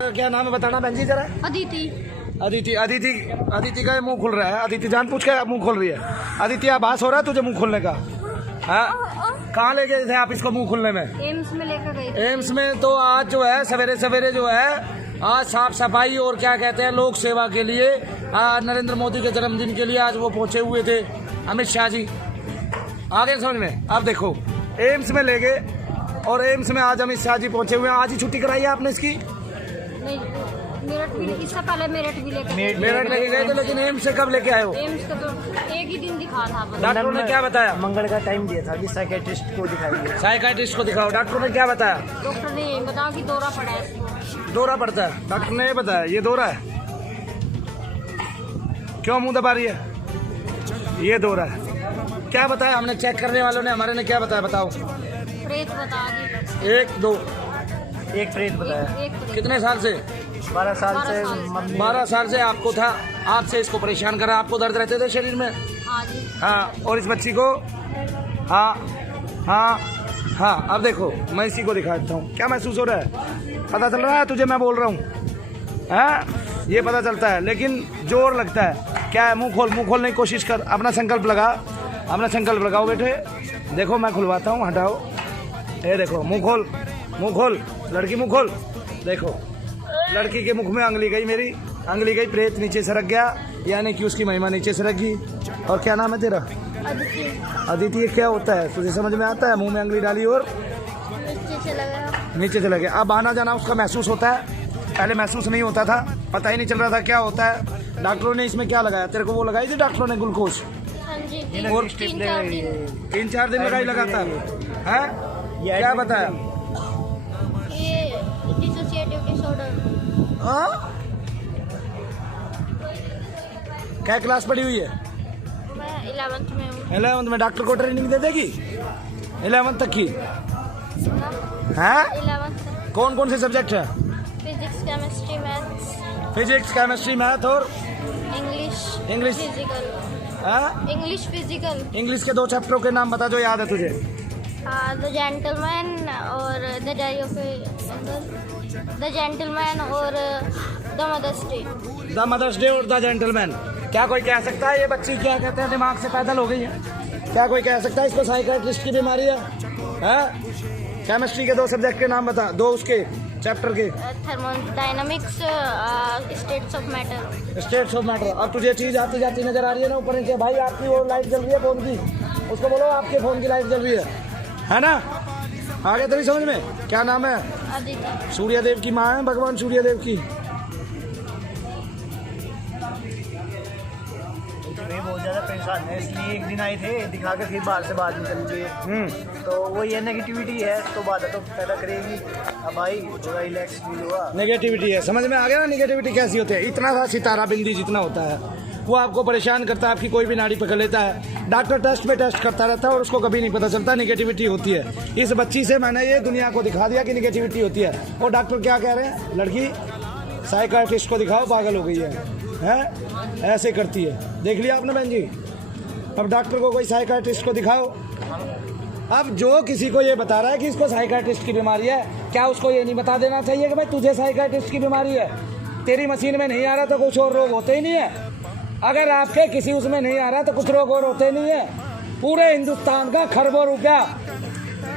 क्या नाम है बताना बहन जी जरा। अदिति। अदिति अदिति अदिति का मुंह खुल रहा है। अदिति जान पूछ के मुंह खोल रही है। अदिति आभास हो रहा है तुझे मुंह खोलने का? हाँ, कहाँ ले गए थे आप इसको मुंह खोलने में? एम्स में लेकर गई थी। एम्स में। तो आज जो है सवेरे सवेरे जो है आज साफ सफाई और क्या कहते हैं लोक सेवा के लिए नरेंद्र मोदी के जन्मदिन के लिए आज वो पहुंचे हुए थे अमित शाह जी। आगे समझ में। अब देखो एम्स में ले गए और एम्स में आज अमित शाह जी पहुंचे हुए हैं। आज ही छुट्टी कराई है आपने इसकी? नहीं, मेरठ भी, इससे पहले मेरठ भी लेकर मेरठ लेके गए थे, लेकिन एम्स से कब लेके आए हो? एम्स का तो एक ही दिन दिखा था बस। डॉक्टरों ने क्या बताया? मंगल का टाइम दिया था कि साइकियाट्रिस्ट को दिखाइए। साइकियाट्रिस्ट को दिखाओ। डॉक्टर ने क्या बताया? डॉक्टर ने यही बताया कि दौरा पड़ा है इसको। दौरा पड़ता है? डॉक्टर ने ये बताया ये दौरा है? क्यों मुंह दबा रही है? ये दौरा है। क्या बताया हमने? चेक करने वालों ने हमारे ने क्या बताया बताओ? प्रेत बता दी। एक दो एक प्रेत बताया। एक प्रेत। कितने साल से? 12 साल से 12 साल। मम्मी 12 साल से आपको था। आपसे इसको परेशान करा। आपको दर्द रहते थे शरीर में? हाँ जी। हाँ। और इस बच्ची को? हाँ हाँ हाँ। अब देखो मैं इसी को दिखा देता हूँ। क्या महसूस हो रहा है? पता चल रहा है तुझे मैं बोल रहा हूँ? हाँ, ये पता चलता है लेकिन जोर लगता है। क्या है? मुंह खोल। मुंह खोलने की कोशिश कर। अपना संकल्प लगा। अपना संकल्प लगाओ बेटे। देखो मैं खुलवाता हूँ। हटाओ। ये देखो मुंह खोल। मुंह खोल लड़की मुंह खोल। देखो लड़की के मुख में अंगली गई। मेरी अंगली गई। प्रेत नीचे सरक गया यानी कि उसकी महिमा नीचे सरक गई। और क्या नाम है तेरा? अदिति। अदिति। ये क्या होता है तुझे समझ में आता है? मुंह में अंगली डाली और नीचे चला गया। नीचे चला गया। अब आना जाना उसका महसूस होता है? पहले महसूस नहीं होता था। पता ही नहीं चल रहा था क्या होता है। डॉक्टरों ने इसमें क्या लगाया तेरे को? वो लगाई थी डॉक्टरों ने ग्लूकोज? हाँ जी। और 3-4 दिन लगाई लगातार है? क्या बताया? ये डिसोसिएटिव डिसऑर्डर। हाँ? क्या क्लास पढ़ी हुई है? मैं 11th में हूँ। 11th में। डॉक्टर को ट्रेनिंग दे देगी 11th तक की? हैं? 11th। कौन कौन से सब्जेक्ट है? Physics, chemistry, maths. Physics, chemistry, math और इंग्लिश फिजिकल। हाँ? English physical. इंग्लिश के 2 चैप्टरों के नाम बता जो याद है तुझे। द जेंटलमैन और the diary of the gentleman और the mother's day. The mother's day और द जेंटलमैन। क्या कोई कह सकता है ये बच्ची क्या कहते हैं दिमाग से पैदल हो गई है? क्या कोई कह सकता है इसको साइकियाट्रिस्ट की बीमारी है? केमिस्ट्री के 2 सब्जेक्ट के नाम बता। 2 उसके चैप्टर के। Thermodynamics, states of matter. States of matter. अब तुझे चीज आती जाती नजर आ रही है ना ऊपर नीचे? भाई आपकी वो लाइट जल रही है फोन की, उसको बोलो आपके फोन की लाइट जल रही है ना? आगे तेरी समझ में। क्या नाम है? अदिति। सूर्यदेव की माँ है भगवान सूर्यदेव की। मैं बहुत ज्यादा परेशान है इसलिए एक दिन आए थे दिखा के फिर बाहर से बाद में चल गए। तो वो ये नेगेटिविटी है तो बाधा तो पैदा करेगी। अब भाई थोड़ा रिलैक्स फील हुआ। नेगेटिविटी है। समझ में आ गया ना नेगेटिविटी कैसी होती है? इतना सा सितारा बिंदी जितना होता है वो आपको परेशान करता है। आपकी कोई भी नाड़ी पकड़ लेता है। डॉक्टर टेस्ट पे टेस्ट करता रहता है और उसको कभी नहीं पता चलता नेगेटिविटी होती है। इस बच्ची से मैंने ये दुनिया को दिखा दिया कि नेगेटिविटी होती है। और डॉक्टर क्या कह रहे हैं? लड़की साइकियाट्रिस्ट को दिखाओ पागल हो गई है? ऐसे करती है। देख लिया आपने बहन जी? अब डॉक्टर को कोई साइकियाट्रिस्ट को दिखाओ। अब जो किसी को ये बता रहा है कि इसको साइकियाट्रिस्ट की बीमारी है, क्या उसको ये नहीं बता देना चाहिए कि भाई तुझे साइकियाट्रिस्ट की बीमारी है? तेरी मशीन में नहीं आ रहा तो कुछ और रोग होते ही नहीं है। अगर आपके किसी उसमें नहीं आ रहा तो कुछ रोग और होते नहीं है। पूरे हिंदुस्तान का खरबों रुपया,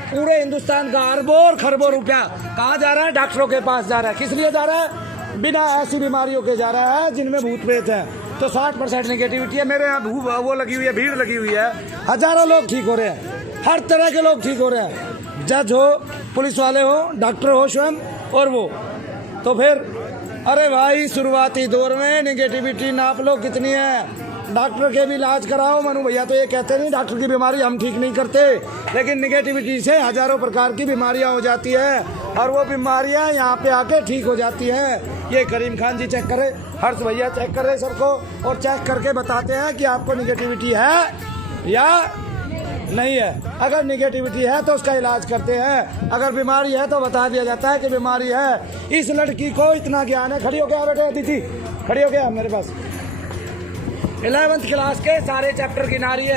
पूरे हिंदुस्तान का अरबों और खरबों रुपया कहाँ जा रहा है? डॉक्टरों के पास जा रहा है। किस लिए जा रहा है? बिना ऐसी बीमारियों के जा रहा है जिनमें भूत प्रेत है। तो 60% नेगेटिविटी है। मेरे यहाँ वो लगी हुई है, भीड़ लगी हुई है। हजारों लोग ठीक हो रहे हैं। हर तरह के लोग ठीक हो रहे हैं। जज हो, पुलिस वाले हो, डॉक्टर हो स्वयं और वो। तो फिर अरे भाई शुरुआती दौर में नेगेटिविटी नाप लो कितनी है। डॉक्टर के भी इलाज कराओ। मनु भैया तो ये कहते नहीं डॉक्टर की बीमारी हम ठीक नहीं करते, लेकिन नेगेटिविटी से हजारों प्रकार की बीमारियां हो जाती है और वो बीमारियां यहाँ पे आके ठीक हो जाती हैं। ये करीम खान जी चेक करे, हर्ष भैया चेक करे सर को, और चेक करके बताते हैं कि आपको नेगेटिविटी है या नहीं है। अगर नेगेटिविटी है तो उसका इलाज करते हैं। अगर बीमारी है तो बता दिया जाता है कि बीमारी है। इस लड़की को इतना ज्ञान है। खड़ी हो गया बेटे अदिति, खड़ी हो गया मेरे पास। 11th क्लास के सारे चैप्टर गिना रही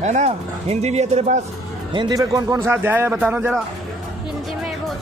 है ना? हिंदी भी है तेरे पास? हिंदी में कौन कौन सा अध्याय है बताना जरा। हिंदी में बहुत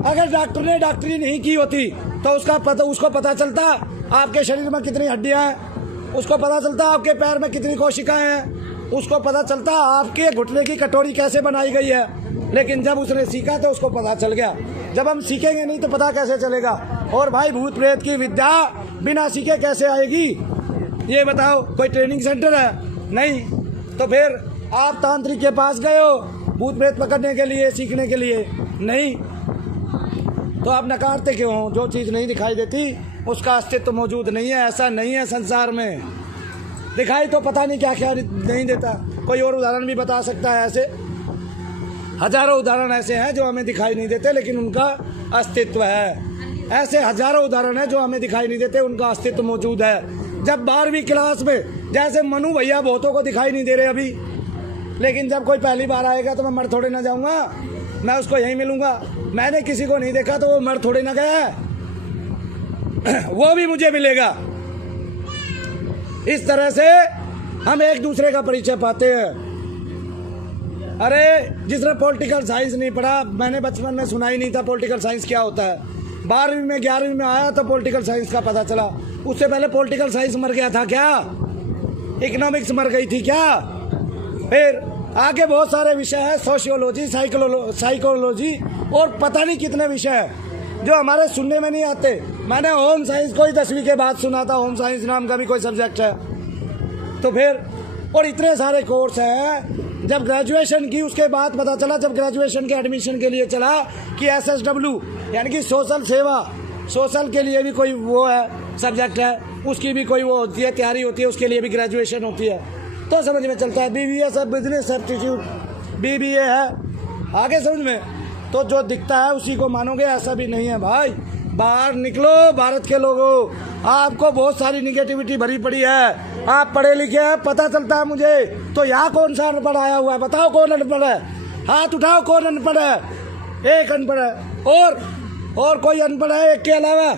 अगर डॉक्टर ने डॉक्टरी नहीं की होती तो उसको पता चलता आपके शरीर में कितनी हड्डियां हैं, उसको पता चलता आपके पैर में कितनी कोशिकाएं हैं, उसको पता चलता आपके घुटने की कटोरी कैसे बनाई गई है। लेकिन जब उसने सीखा तो उसको पता चल गया। जब हम सीखेंगे नहीं तो पता कैसे चलेगा। और भाई भूत प्रेत की विद्या बिना सीखे कैसे आएगी ये बताओ? कोई ट्रेनिंग सेंटर है? नहीं। तो फिर आप तांत्रिक के पास गए हो भूत प्रेत पकड़ने के लिए, सीखने के लिए? नहीं। तो आप नकारते क्यों हो? जो चीज़ नहीं दिखाई देती उसका अस्तित्व मौजूद नहीं है। ऐसा नहीं है संसार में। दिखाई तो पता नहीं क्या क्या नहीं देता। कोई और उदाहरण भी बता सकता है? ऐसे हजारों उदाहरण ऐसे हैं जो हमें दिखाई नहीं देते लेकिन उनका अस्तित्व है। ऐसे हजारों उदाहरण हैं जो हमें दिखाई नहीं देते, उनका अस्तित्व मौजूद है। जब 12वीं क्लास में जैसे मनु भैया बहुतों को दिखाई नहीं दे रहे अभी, लेकिन जब कोई पहली बार आएगा तो मैं मर थोड़े ना जाऊंगा, मैं उसको यहीं मिलूंगा। मैंने किसी को नहीं देखा तो वो मर थोड़े ना गया है, वो भी मुझे मिलेगा। इस तरह से हम एक दूसरे का परिचय पाते हैं। अरे जिसने पॉलिटिकल साइंस नहीं पढ़ा, मैंने बचपन में सुना ही नहीं था पॉलिटिकल साइंस क्या होता है। 12वीं में 11वीं में आया तो पॉलिटिकल साइंस का पता चला। उससे पहले पॉलिटिकल साइंस मर गया था क्या? इकोनॉमिक्स मर गई थी क्या? फिर आगे बहुत सारे विषय हैं, सोशियोलॉजी, साइकोलॉजी और पता नहीं कितने विषय हैं जो हमारे सुनने में नहीं आते। मैंने होम साइंस को ही 10वीं के बाद सुना था, होम साइंस नाम का भी कोई सब्जेक्ट है। तो फिर और इतने सारे कोर्स हैं। जब ग्रेजुएशन की उसके बाद पता चला, जब ग्रेजुएशन के एडमिशन के लिए चला कि SSW यानी कि सोशल सेवा, सोशल के लिए भी कोई वो है सब्जेक्ट है, उसकी भी कोई वो होती है, तैयारी होती है, उसके लिए भी ग्रेजुएशन होती है। तो समझ में चलता है। BBA सब बिजनेस एप्टीट्यूड BBA है, आगे समझ में। तो जो दिखता है उसी को मानोगे, ऐसा भी नहीं है भाई। बाहर निकलो भारत के लोगों, आपको बहुत सारी निगेटिविटी भरी पड़ी है। आप पढ़े लिखे हैं, पता चलता है मुझे। तो यहाँ कौन सा अनपढ़ आया हुआ है? बताओ कौन अनपढ़ है? हाथ उठाओ कौन अनपढ़ है? एक अनपढ़ है। और कोई अनपढ़ है एक के अलावा?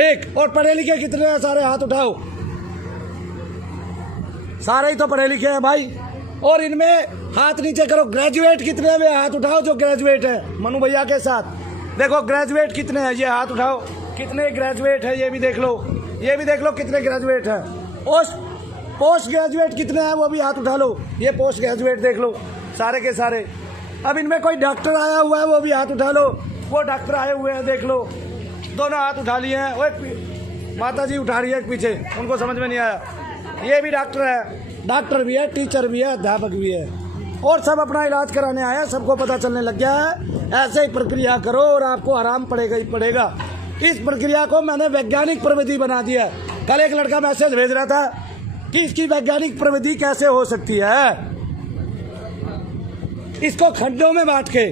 एक। और पढ़े लिखे कितने हैं? सारे हाथ उठाओ। सारे ही तो पढ़े लिखे हैं भाई। और इनमें हाथ नीचे करो, ग्रेजुएट कितने में? हाथ उठाओ जो ग्रेजुएट है मनु भैया के साथ। देखो ग्रेजुएट कितने हैं, ये हाथ उठाओ। कितने ग्रेजुएट है ये भी देख लो, ये भी देख लो कितने ग्रेजुएट हैं। पोस्ट ग्रेजुएट कितने हैं वो भी हाथ उठा लो। ये पोस्ट ग्रेजुएट देख लो सारे के सारे। अब इनमें कोई डॉक्टर आया हुआ है वो भी हाथ उठा लो। वो डॉक्टर आए हुए हैं देख लो, दोनों हाथ उठा लिए हैं। वो माता जी उठा रही है पीछे, उनको समझ में नहीं आया। ये भी डॉक्टर है, डॉक्टर भी है, टीचर भी है, अध्यापक भी है, और सब अपना इलाज कराने आए हैं। सबको पता चलने लग गया है। ऐसे ही प्रक्रिया करो और आपको आराम पड़ेगा ही पड़ेगा। इस प्रक्रिया को मैंने वैज्ञानिक प्रविधि बना दिया। कल एक लड़का मैसेज भेज रहा था कि इसकी वैज्ञानिक प्रविधि कैसे हो सकती है। इसको खंडों में बांट के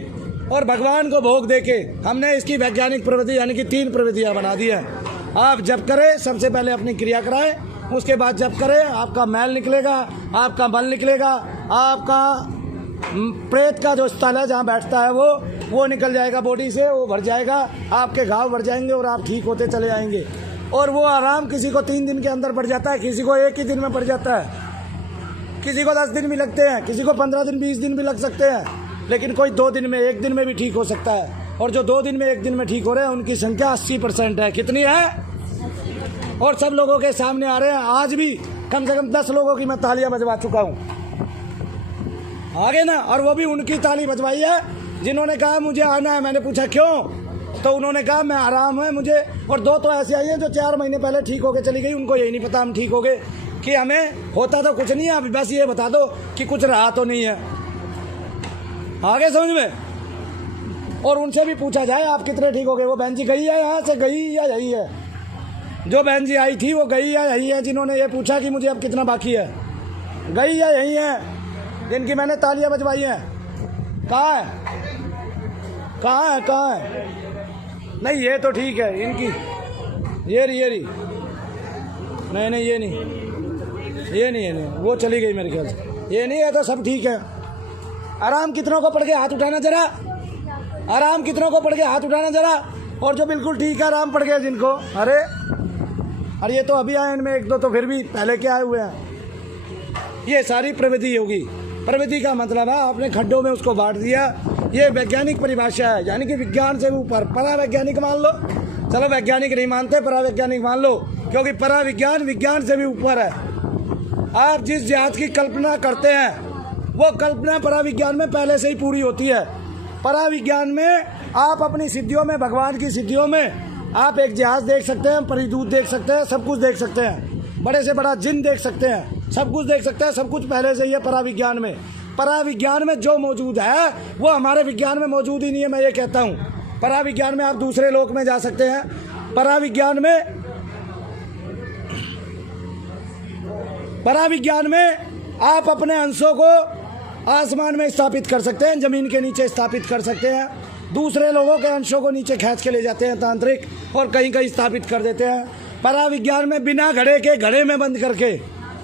और भगवान को भोग दे के हमने इसकी वैज्ञानिक प्रविधि यानी कि 3 प्रविधियां बना दी है। आप जब करें, सबसे पहले अपनी क्रिया कराएं, उसके बाद जब करें आपका मैल निकलेगा, आपका बल निकलेगा, आपका प्रेत का जो स्थल है जहाँ बैठता है वो निकल जाएगा बॉडी से, वो भर जाएगा, आपके घाव भर जाएंगे और आप ठीक होते चले आएंगे। और वो आराम किसी को 3 दिन के अंदर पड़ जाता है, किसी को 1 ही दिन में पड़ जाता है, किसी को 10 दिन भी लगते हैं, किसी को 15 दिन 20 दिन भी लग सकते हैं, लेकिन कोई 2 दिन में 1 दिन में भी ठीक हो सकता है। और जो 2 दिन में 1 दिन में ठीक हो रहे हैं उनकी संख्या 80% है। कितनी है? और सब लोगों के सामने आ रहे हैं। आज भी कम से कम 10 लोगों की मैं तालियां बजवा चुका हूँ आगे ना, और वो भी उनकी ताली बजवाई है जिन्होंने कहा मुझे आना है। मैंने पूछा क्यों, तो उन्होंने कहा मैं आराम है मुझे। और 2 तो ऐसे आई हैं जो 4 महीने पहले ठीक होके चली गई, उनको यही नहीं पता हम ठीक हो गए, कि हमें होता तो कुछ नहीं है, अभी बस ये बता दो कि कुछ रहा तो नहीं है। आगे समझ में। और उनसे भी पूछा जाए आप कितने ठीक हो गए। वो बहन जी गई है यहाँ से, गई या यही है? जो बहन जी आई थी वो गई या यही है? जिन्होंने ये पूछा कि मुझे अब कितना बाकी है, गई या यही है जिनकी मैंने तालियां बजवाई हैं? कहाँ है? कहाँ है? कहाँ है? नहीं ये तो ठीक है इनकी, ये रही नहीं ये नहीं, वो चली गई मेरे ख्याल से। ये नहीं है तो सब ठीक है। आराम कितनों को पड़ के हाथ उठाना जरा, आराम कितनों को पड़ के हाथ उठाना जरा। और जो बिल्कुल ठीक है आराम पड़ गया जिनको, अरे ये तो अभी आए, इनमें 1-2 तो फिर भी पहले के आए हुए हैं। ये सारी प्रविधि होगी। प्रविधि का मतलब है आपने खड्डों में उसको बांट दिया ये वैज्ञानिक परिभाषा है, यानी कि विज्ञान से ऊपर। परावैज्ञानिक मान लो, चलो वैज्ञानिक नहीं मानते, परावैज्ञानिक मान लो, क्योंकि पराविज्ञान विज्ञान से भी ऊपर है। आप जिस जहाज की कल्पना करते हैं वो कल्पना पराविज्ञान में पहले से ही पूरी होती है। पराविज्ञान में आप अपनी सिद्धियों में, भगवान की सिद्धियों में आप एक जहाज देख सकते हैं, परिदूत देख सकते हैं, सब कुछ देख सकते हैं, बड़े से बड़ा जिन देख सकते हैं, सब कुछ देख सकते हैं। सब कुछ पहले से ही है पराविज्ञान में। पराविज्ञान में जो मौजूद है वो हमारे विज्ञान में मौजूद ही नहीं है, मैं ये कहता हूँ। पराविज्ञान में आप दूसरे लोक में जा सकते हैं। पराविज्ञान में आप अपने अंशों को आसमान में स्थापित कर सकते हैं, जमीन के नीचे स्थापित कर सकते हैं। दूसरे लोगों के अंशों को नीचे खींच के ले जाते हैं तांत्रिक, और कहीं कहीं स्थापित कर देते हैं। पराविज्ञान में बिना घड़े के घड़े में बंद करके,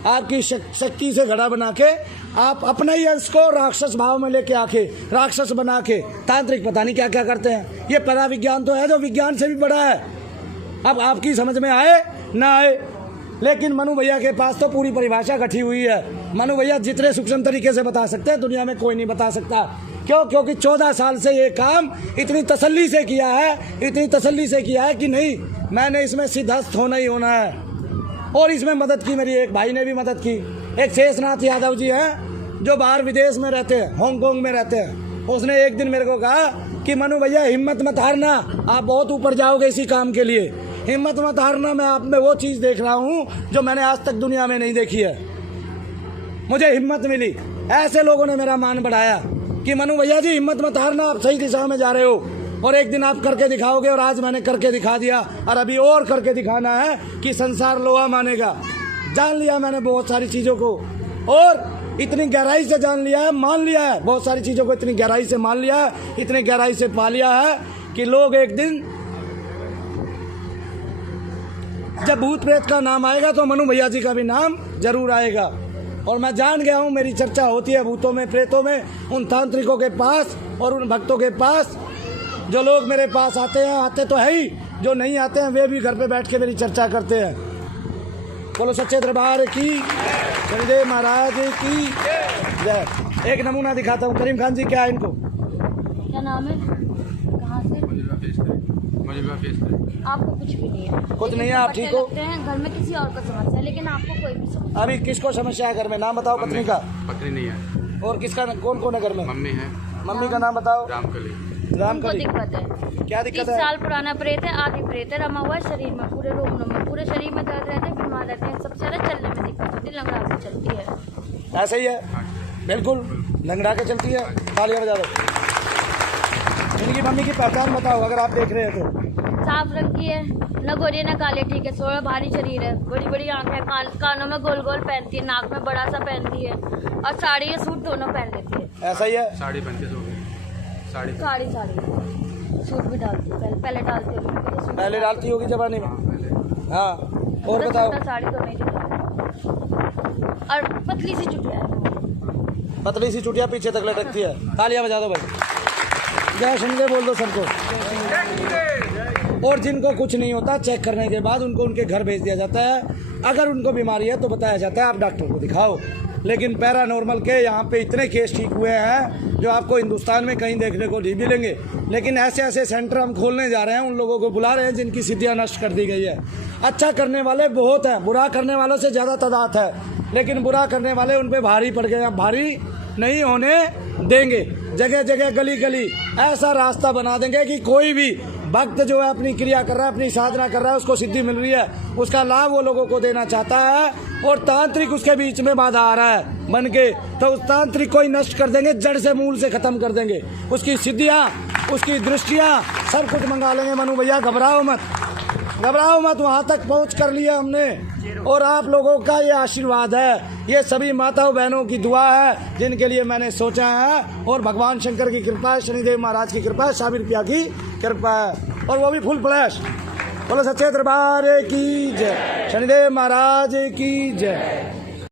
आपकी शक्ति से घड़ा बना के, आप अपने ही अंश को राक्षस भाव में लेके आके राक्षस बना के तांत्रिक पता नहीं क्या क्या करते हैं। ये पराविज्ञान तो है जो विज्ञान से भी बड़ा है। अब आपकी समझ में आए ना आए, लेकिन मनु भैया के पास तो पूरी परिभाषा गठी हुई है। मनु भैया जितने सूक्ष्म तरीके से बता सकते हैं दुनिया में कोई नहीं बता सकता। क्यों? क्योंकि 14 साल से ये काम इतनी तसल्ली से किया है कि नहीं, मैंने इसमें सिद्धस्त होना ही होना है। और इसमें मदद की, मेरी एक भाई ने भी मदद की। एक शेषनाथ यादव जी हैं जो बाहर विदेश में रहते हैं, हांगकांग में रहते हैं। उसने एक दिन मेरे को कहा कि मनु भैया हिम्मत मत हारना, आप बहुत ऊपर जाओगे इसी काम के लिए। हिम्मत मत हारना, मैं आप में वो चीज़ देख रहा हूँ जो मैंने आज तक दुनिया में नहीं देखी है। मुझे हिम्मत मिली, ऐसे लोगों ने मेरा मान बढ़ाया कि मनु भैया जी हिम्मत मत हारना, आप सही दिशा में जा रहे हो और एक दिन आप करके दिखाओगे। और आज मैंने करके दिखा दिया और अभी और करके दिखाना है कि संसार लोहा मानेगा। जान लिया मैंने बहुत सारी चीज़ों को, और इतनी गहराई से जान लिया है, मान लिया है। बहुत सारी चीज़ों को इतनी गहराई से मान लिया है, इतनी गहराई से पा लिया है कि लोग एक दिन जब भूत प्रेत का नाम आएगा तो मनु भैया जी का भी नाम जरूर आएगा। और मैं जान गया हूँ, मेरी चर्चा होती है भूतों में, प्रेतों में, उन तांत्रिकों के पास और उन भक्तों के पास। जो लोग मेरे पास आते हैं, आते तो है ही, जो नहीं आते हैं वे भी घर पे बैठ के मेरी चर्चा करते हैं। बोलो सच्चे दरबार की, शनिदेव महाराज की जय। एक नमूना दिखाता हूँ। करीम खान जी क्या है इनको? क्या नाम है? कहाँ से? आपको कुछ भी नहीं है? कुछ नहीं है, आप ठीक हो? घर में किसी और को समस्या है, लेकिन आपको कोई भी समस्या? अभी किसको समस्या है घर में? नाम बताओ। पत्नी का? पत्नी नहीं है। और किसका? कौन कौन है घर में? मम्मी है। मम्मी का नाम बताओ। रामकली। दिक्कत है? क्या दिक्कत है? 30 साल पुराना प्रेत है, आदि प्रेत है, रमा हुआ है शरीर में, पूरे रोगनों में, पूरे शरीर में दर्द रहते हैं, बीमार रहते हैं, सबसे ज्यादा चलने में दिक्कत होती है, लंगड़ा के चलती है। ऐसा ही है, बिल्कुल लंगड़ा के चलती है। तालियां बजा दो। इनकी मम्मी की पहचान बताओ अगर आप देख रहे हैं तो। साफ रंग की है, न गोरी न काले, ठीक है, सोलह भारी शरीर है, बड़ी बड़ी आंखें, कानों में गोल गोल पहनती है, नाक में बड़ा सा पहनती है, और साड़ी या सूट दोनों पहन लेती है। ऐसा ही है? साड़ी पहनती है, साड़ी सूट भी डालती है, पहले डालती होगी। पहले डालती होगी जवानी में। हाँ, और बताओ। साड़ी तो नहीं दिखा, और पतली सी चुटिया है, पतली सी चुटिया पीछे तक लटकती है। तालियां बजा दो भाई, जय शनिदेव बोल दो सबको। और जिनको कुछ नहीं होता, चेक करने के बाद उनको उनके घर भेज दिया जाता है। अगर उनको बीमारी है तो बताया जाता है आप डॉक्टर को दिखाओ। लेकिन पैरानॉर्मल के यहाँ पे इतने केस ठीक हुए हैं जो आपको हिंदुस्तान में कहीं देखने को नहीं मिलेंगे। लेकिन ऐसे ऐसे सेंटर हम खोलने जा रहे हैं, उन लोगों को बुला रहे हैं जिनकी सिद्धियाँ नष्ट कर दी गई है। अच्छा करने वाले बहुत हैं, बुरा करने वालों से ज़्यादा तादाद है, लेकिन बुरा करने वाले उन पर भारी पड़ गए। भारी नहीं होने देंगे। जगह जगह गली गली ऐसा रास्ता बना देंगे कि कोई भी भक्त जो है अपनी क्रिया कर रहा है, अपनी साधना कर रहा है, उसको सिद्धि मिल रही है, उसका लाभ वो लोगों को देना चाहता है, और तांत्रिक उसके बीच में बाधा आ रहा है बन के, तो उस तांत्रिक को ही नष्ट कर देंगे, जड़ से मूल से खत्म कर देंगे। उसकी सिद्धियाँ, उसकी दृष्टियाँ सब कुछ मंगा लेंगे। मनु भैया घबराओ मत, घबराओ मत, वहाँ तक पहुँच कर लिया हमने। और आप लोगों का ये आशीर्वाद है, ये सभी माताओं बहनों की दुआ है जिनके लिए मैंने सोचा है, और भगवान शंकर की कृपा है, शनिदेव महाराज की कृपा है, साबिर पिया की कृपा है, और वो भी फुल फ्लैश। बोलो सच्चे दरबार की जय, शनिदेव महाराज की जय।